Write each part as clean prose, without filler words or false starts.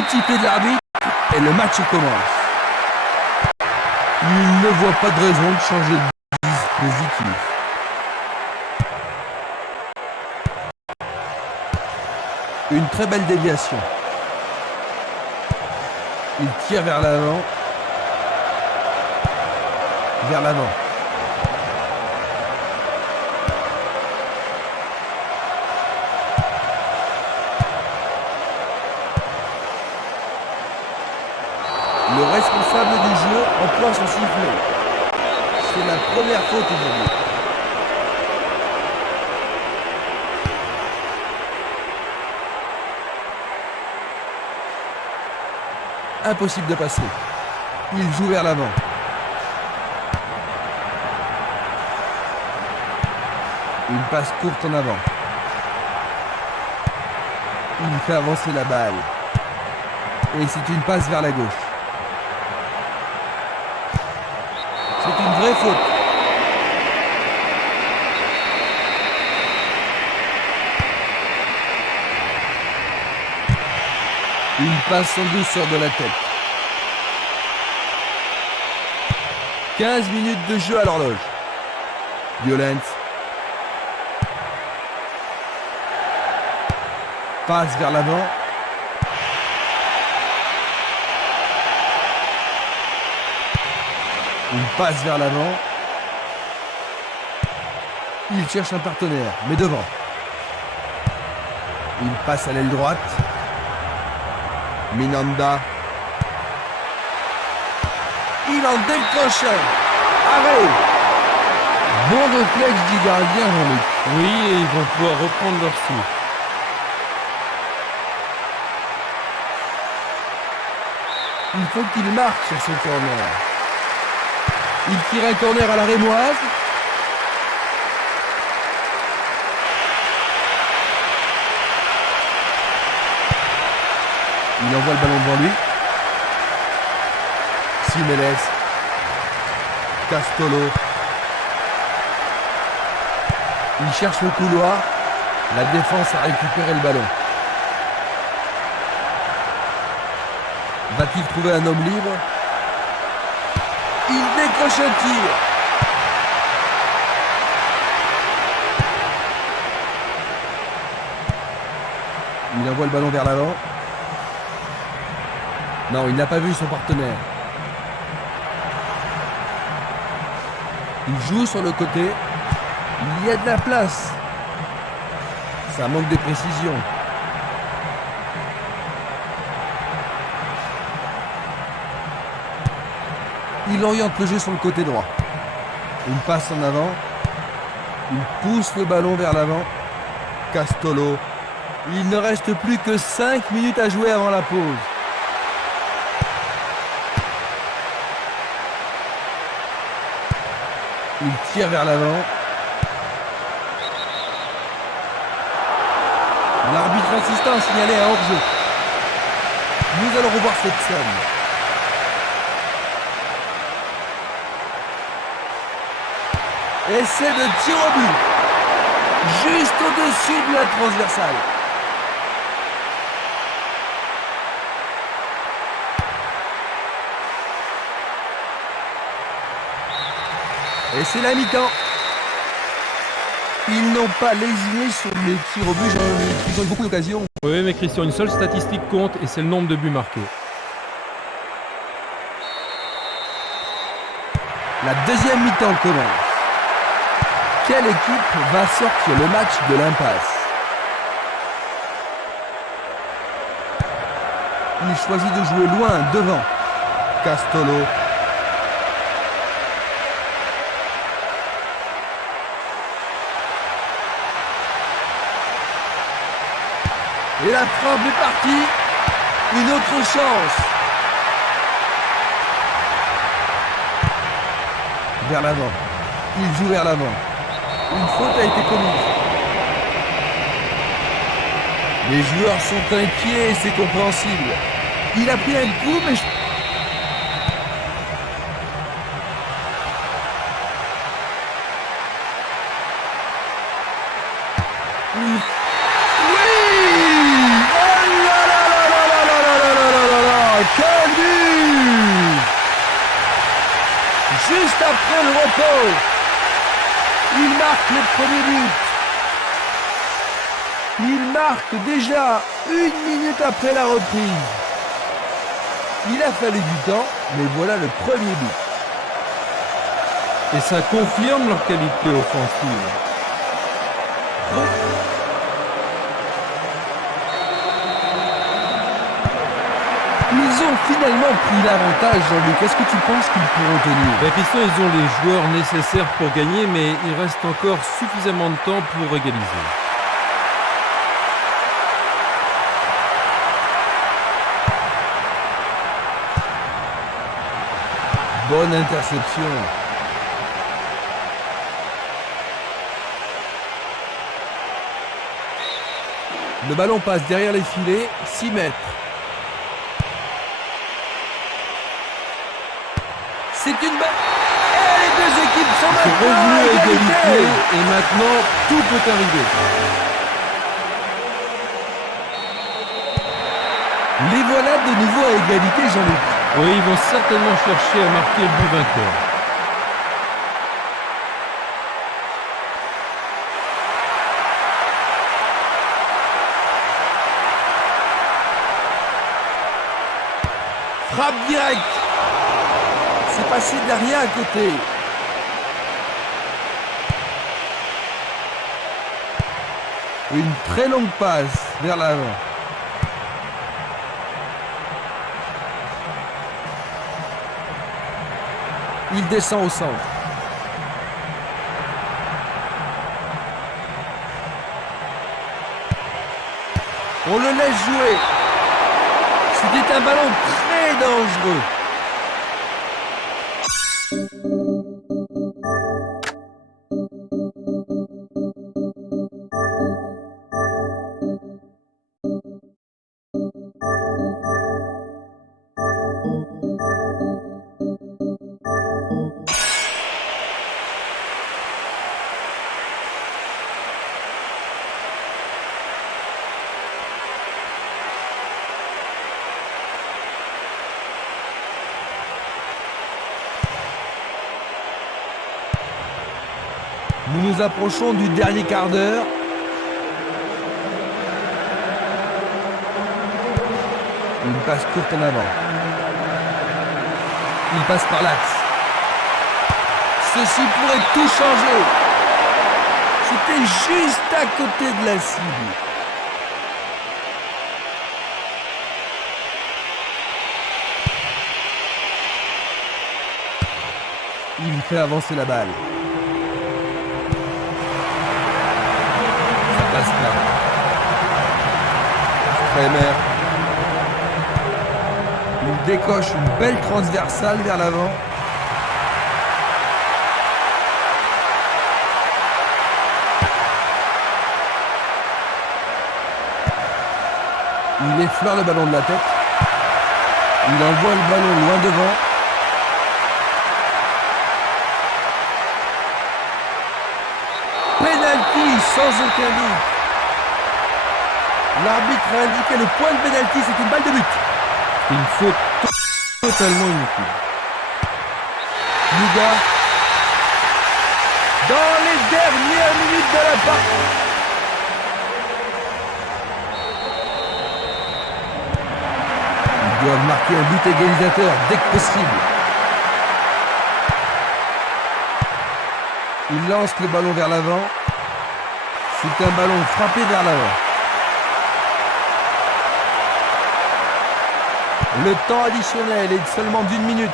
coup de sifflet de l'arbitre et le match commence. Il ne voit pas de raison de changer de dispositif. Une très belle déviation. Il tire vers l'avant. Vers l'avant. Le responsable du jeu emploie son sifflet. C'est la première faute aujourd'hui. Impossible de passer. Il joue vers l'avant. Une passe courte en avant. Il fait avancer la balle. Et c'est une passe vers la gauche. C'est une vraie faute. Une passe en douceur de la tête. 15 minutes de jeu à l'horloge. Violence. Passe vers l'avant. Une passe vers l'avant. Il cherche un partenaire, mais devant. Il passe à l'aile droite. Minanda. Il en décroche un. Arrêt. Bon réflexe du gardien, Jean-Luc. Oui, et ils vont pouvoir reprendre leur souffle. Il faut qu'il marque sur ce corner. Il tire un corner à la rémoise. Il envoie le ballon devant lui. Simeles. Castolo. Il cherche le couloir. La défense a récupéré le ballon. Va-t-il trouver un homme libre? Il décroche un tir. Il envoie le ballon vers l'avant. Non, il n'a pas vu son partenaire. Il joue sur le côté. Il y a de la place. Ça manque de précision. Il oriente le jeu sur le côté droit. Une passe en avant. Il pousse le ballon vers l'avant. Castolo. Il ne reste plus que 5 minutes à jouer avant la pause. Il tire vers l'avant. L'arbitre insistant a signalé un hors-jeu. Nous allons revoir cette scène. Essai de tir au but. Juste au-dessus de la transversale. Et c'est la mi-temps. Ils n'ont pas lésiné sur les tirs au but. Ils ont eu beaucoup d'occasions. Oui, mais Christian, une seule statistique compte et c'est le nombre de buts marqués. La deuxième mi-temps commence. Quelle équipe va sortir le match de l'impasse? Il choisit de jouer loin, devant. Castolo. Et la frappe est partie. Une autre chance. Vers l'avant. Il joue vers l'avant. Une faute a été commise. Les joueurs sont inquiets et c'est compréhensible. Il a pris un coup, mais... Oui! Oh là là là là là là là là là! juste après le repos. Il marque le premier but. Il marque déjà 1 minute après la reprise. Il a fallu du temps, mais voilà le premier but. Et ça confirme leur qualité offensive. Ils ont finalement pris l'avantage, Jean-Luc. Est-ce que tu penses qu'ils pourront tenir? Fiston, ils ont les joueurs nécessaires pour gagner, mais il reste encore suffisamment de temps pour égaliser. Bonne interception. Le ballon passe derrière les filets, 6 mètres. C'est une balle. Et les deux équipes sont C'est maintenant revenu à à égalité et maintenant tout peut arriver. Les voilà de nouveau à égalité, Jean-Luc. Oui, ils vont certainement chercher à marquer le but vainqueur. Frappe directe. C'est passé de rien à côté. Une très longue passe vers l'avant. Il descend au centre. On le laisse jouer. C'était un ballon très dangereux. Nous nous approchons du dernier quart d'heure. Une passe courte en avant. Il passe par l'axe. Ceci pourrait tout changer. C'était juste à côté de la cible. Il fait avancer la balle. Ça passe là. Kremer. Il décoche une belle transversale vers l'avant. Il effleure le ballon de la tête. Il envoie le ballon loin devant. Penalty sans aucun doute. L'arbitre a indiqué le point de penalty, c'est une balle de but. C'est une faute totalement inutile. Luga. Dans les dernières minutes de la partie. Ils doivent marquer un but égalisateur dès que possible. Il lance le ballon vers l'avant. C'est un ballon frappé vers l'avant. Le temps additionnel est de seulement d'1 minute.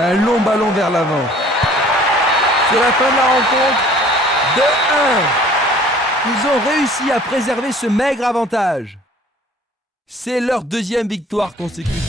Un long ballon vers l'avant. C'est la fin de la rencontre. 2-1. Ils ont réussi à préserver ce maigre avantage. C'est leur deuxième victoire consécutive.